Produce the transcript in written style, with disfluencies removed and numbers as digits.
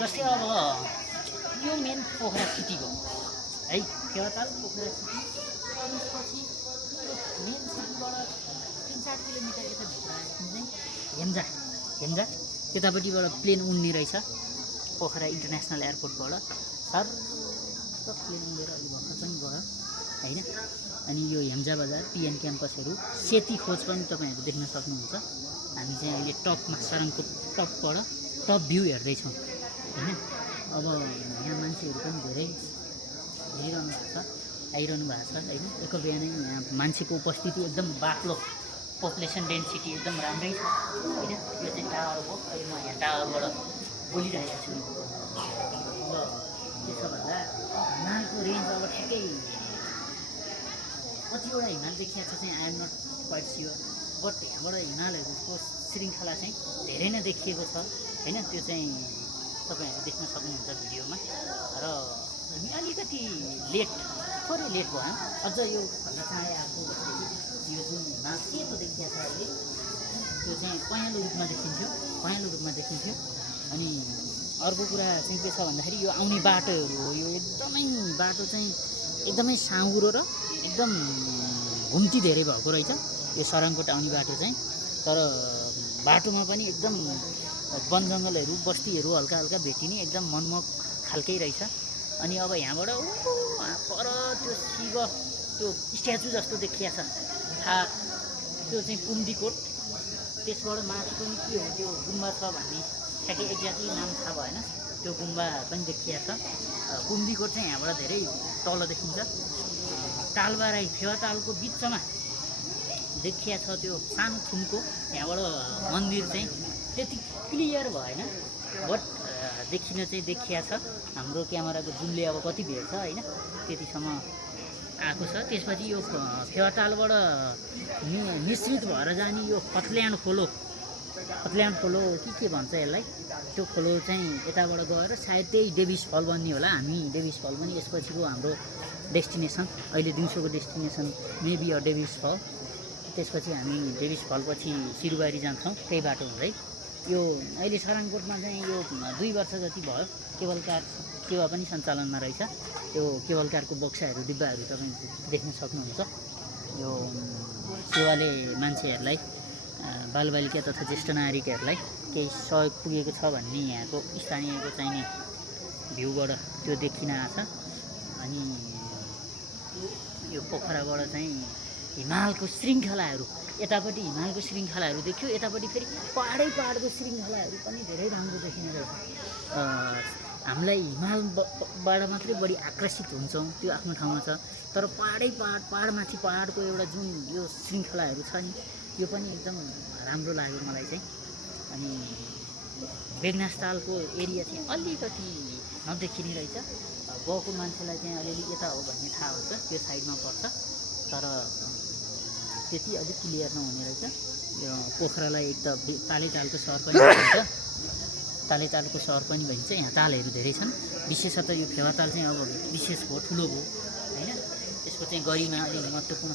जस्तै अब यो मेन पोखरा सिटी हो है, फेवाताल पोखरा सिटी। त्यसपछि मेन सिटीबाट 3-4 किलोमिटर यता भित्र आएपछि चाहिँ हेम्जा त्यतापट्टिबाट प्लेन उड्ने रहेछ पोखरा इन्टरनेसनल एयरपोर्टबाट सर प्लेन उडेर अहिले भर्खर पनि गयो होइन। अनि यो हेम्जा बजार पिएन क्याम्पसहरू सेती खोज पनि तपाईँहरू देख्न सक्नुहुन्छ। हामी चाहिँ अहिले टपमा सडकको टपबाट टप भ्यू हेर्दैछौँ होइन। अब यहाँ मान्छेहरू पनि धेरै हेरिरहनु भएको छ, आइरहनु भएको छ होइन। एक बिहानै यहाँ मान्छेको उपस्थिति एकदम बाक्लो, पपुलेसन डेन्सिटी एकदम राम्रै छ होइन। यो चाहिँ टावर हो, अहिले म यहाँ टावरबाट बोलिरहेको छु। अब के छ भन्दा हिमालको रेन्ज अब ठ्याक्कै कतिवटा हिमाल देखिएको छ चाहिँ I'm not quite sure, but यहाँबाट हिमालहरूको श्रृङ्खला चाहिँ धेरै नै देखिएको छ होइन। त्यो चाहिँ तपाईँहरू देख्न सक्नुहुन्छ भिडियोमा। र हामी अलिकति थोरै लेट भयो अझ यो भन्न चाहे आएको भनेदेखि यो जुन हिमाल सेतो देखिएको छ अहिले त्यो चाहिँ पहेँलो रूपमा देखिन्थ्यो। अनि अर्को कुरा चाहिँ के छ भन्दाखेरि यो आउने बाटोहरू हो, यो बाटो चाहिँ एकदमै साँघुरो र एकदम घुम्ती धेरै भएको रहेछ यो सराङकोट आउने बाटो चाहिँ। तर बाटोमा पनि एकदम वन जङ्गलहरू बस्तीहरू हल्का हल्का भेटिने एकदम मनमोहक खालकै रहेछ। अनि अब यहाँबाट पर त्यो शिव त्यो स्ट्याचु जस्तो देखिया छ थाहा, त्यो चाहिँ कुम्दीकोट। त्यसबाट माथि पनि के हो त्यो गुम्बा छ भन्ने ठ्याक्कै एक्ज्याक्टली नाम थाहा भएन, त्यो गुम्बा पनि देखिया छ। कुम्दीकोट चाहिँ यहाँबाट धेरै तल देखिन्छ। तालबाराई फेवातालको बिचमा देखिया छ त्यो सानो थुम्को, यहाँबाट मन्दिर चाहिँ त्यति क्लियर भएन बट देखिन चाहिँ देखिया छ। हाम्रो क्यामेराको जुमले अब कति भेट्छ होइन त्यतिसम्म आएको छ। त्यसपछि यो फेवातालबाट मिश्रित भएर जाने यो फत्ल्यान्ड खोलो के भन्छ यसलाई, त्यो खोलो चाहिँ यताबाट गएर सायद त्यही डेभिस फल बन्ने होला। हामी डेभिस फल पनि यसपछिको हाम्रो डेस्टिनेसन, अहिले दिउँसोको डेस्टिनेसन मेबी डेभिस फल। त्यसपछि हामी डेभिस फलपछि सिरुबारी जान्छौँ त्यही बाटो हुँदै। यो अहिले सराङकोटमा चाहिँ यो 2 वर्ष जति भयो केबल कार सेवा पनि सञ्चालनमा रहेछ। त्यो केबल कारको बक्साहरू डिब्बाहरू तपाईँ देख्न सक्नुहुन्छ। यो सेवाले मान्छेहरूलाई बालबालिका तथा ज्येष्ठ नागरिकहरूलाई केही सहयोग पुगेको छ भन्ने यहाँको स्थानीयको चाहिने भ्यूबाट त्यो देखिन आएको छ। अनि यो पोखराबाट चाहिँ हिमालको श्रृङ्खलाहरू, यतापट्टि हिमालको श्रृङ्खलाहरू देखियो, यतापट्टि फेरि पाहाडको श्रृङ्खलाहरू पनि धेरै राम्रो देखिने रहेछ। हामीलाई हिमालबाट मात्रै बढी आकर्षित हुन्छौँ त्यो आफ्नो ठाउँमा छ, तर पाहाडमाथि पाहाडको एउटा जुन यो श्रृङ्खलाहरू छ नि यो पनि एकदम राम्रो लाग्यो मलाई चाहिँ। अनि बेगनासतालको एरिया चाहिँ अलिकति नदेखिने रहेछ, गएको मान्छेलाई चाहिँ अलिअलि यता हो भन्ने थाहा हुन्छ, त्यो साइडमा पर्छ, तर त्यति अलिक क्लियर नहुने रहेछ। यो पोखरालाई एक त तालैतालको सहर पनि भनिन्छ, तालैतालको सहर पनि भनिन्छ। यहाँ तालहरू धेरै छन्, विशेषतः यो फेवाताल चाहिँ अब विशेष भयो, ठुलो भयो होइन। त्यसको चाहिँ गरिमा अलिक महत्त्वपूर्ण